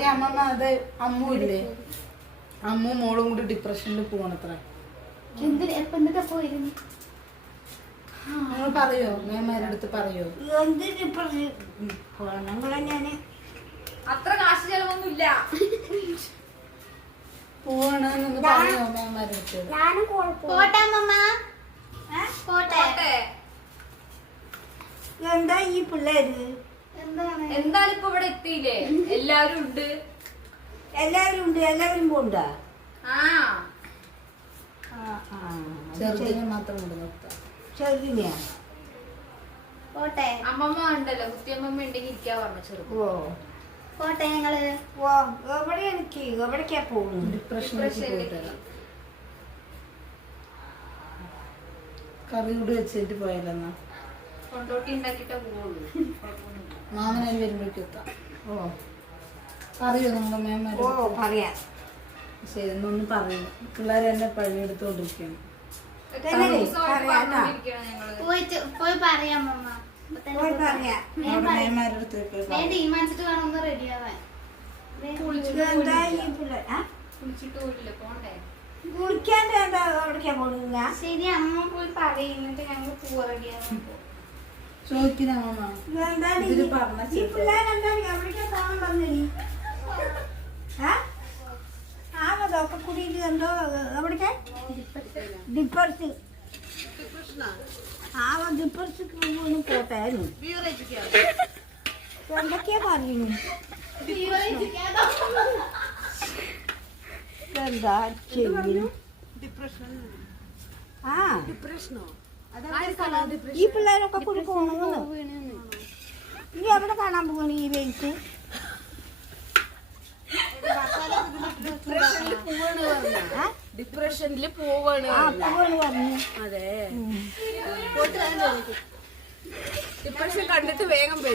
അമ്മമ്മ അത് അമ്മു ഇല്ലേ, അമ്മു മോളും കൂടി ഡിപ്രഷനിൽ പോവാണത്ര. എന്നിട്ടാ പോയിരുന്നു? നിങ്ങൾ പറയോ, മേമാരുടെ അടുത്ത് പറയോ? എന്ത് ഡിപ്രഷൻ പോണങ്ങളെ ഞാന് അത്ര കാശ് ചെലവൊന്നുമില്ല. പോവാണെന്ന് പറയോ മേമാരുടെ അടുത്ത്? ഞാനും പോട്ടെ അമ്മമ്മ, പോട്ടെ. എന്താ ഈ പിള്ളേര് എന്താണ്? എന്തായാലും ഇപ്പൊ ഇവിടെ എത്തിയില്ലേ, എല്ലാവരും ഉണ്ട്. എല്ലാവരും ഉണ്ട്, എല്ലാവരും പോണ്ട. ആ ചെറുതിനെ മാത്രം കൊണ്ട് നിർത്താം. ചെറുതിനെയാ? പോട്ടെ അമ്മമ്മ ഉണ്ടല്ലോ, കുത്തിയമ്മമ്മ ഉണ്ടെങ്കിൽ ഇരിക്കാ പറഞ്ഞു ചെറുപ്പം. ഓ പോട്ടെ ഞങ്ങള്. ഓ എവിടെ എനിക്ക് എവിടേക്കാ പോകുന്നു? ഡിപ്രഷനിലേക്ക് പോയിട്ട് വരാം. കറി കൂടി വെച്ചിട്ട് പോയാലെന്നാ കൊണ്ടോട്ടി ഉണ്ടാക്കിട്ടേ പോവുള്ളൂ. മാമനായി വരുമ്പോഴേക്കും എത്താം. ഓ പറയോ നിങ്ങളുടെ ഓ മേമാരുടെ? പറയാം. ശരി, എന്നൊന്ന് പറയും. പിള്ളേർ എന്നെ പഴിയെടുത്തോണ്ടിരിക്കുകയാണ്. പോയി പറയാം അമ്മമ്മ. പോയി പറയാം. മേമാരുടെ അടുത്ത് പോയി ഞാൻ തീരുമാനിച്ചിട്ട് വേണം ഒന്ന് റെഡി ആവാൻ. എന്താ ഈ പിള്ളേർ കുളിച്ചിട്ട് പോയില്ലേ, പോണ്ടേ? കുളിക്കാണ്ട് എന്താ എവിടേക്കാ പോകുന്ന? ശരി അമ്മ പോയി പറയും, എന്നിട്ട് ഞങ്ങൾ പോവാ റെഡി ആവാൻ. ചോദിക്കുന്ന അമ്മ എന്താണ് ഇതില് പറഞ്ഞ ഈ പിള്ളേരെന്താണ് എവിടേക്കാ പോകാൻ പറഞ്ഞി? ആവതൊക്കെ കൂടിയിട്ട് എന്തോ എവിടേക്കാ ഡിപ്പേഴ്സ് ആവ ഡിപ്പേഴ്സ് പോട്ടായിരുന്നു. എന്തൊക്കെയാ പറയുന്നു? എന്താ ചെയ്യുന്നു? ആ ഈ പിള്ളേരൊക്കെ കൂടി പോകണമെന്ന് നീ എവിടെ കാണാൻ പോകണ ഈ വെയിറ്റ്? ഡിപ്രഷനിൽ പോവാണ്. പോവാണ് പറഞ്ഞു. അതെ, ഡിപ്രഷൻ കണ്ടിട്ട് വേഗം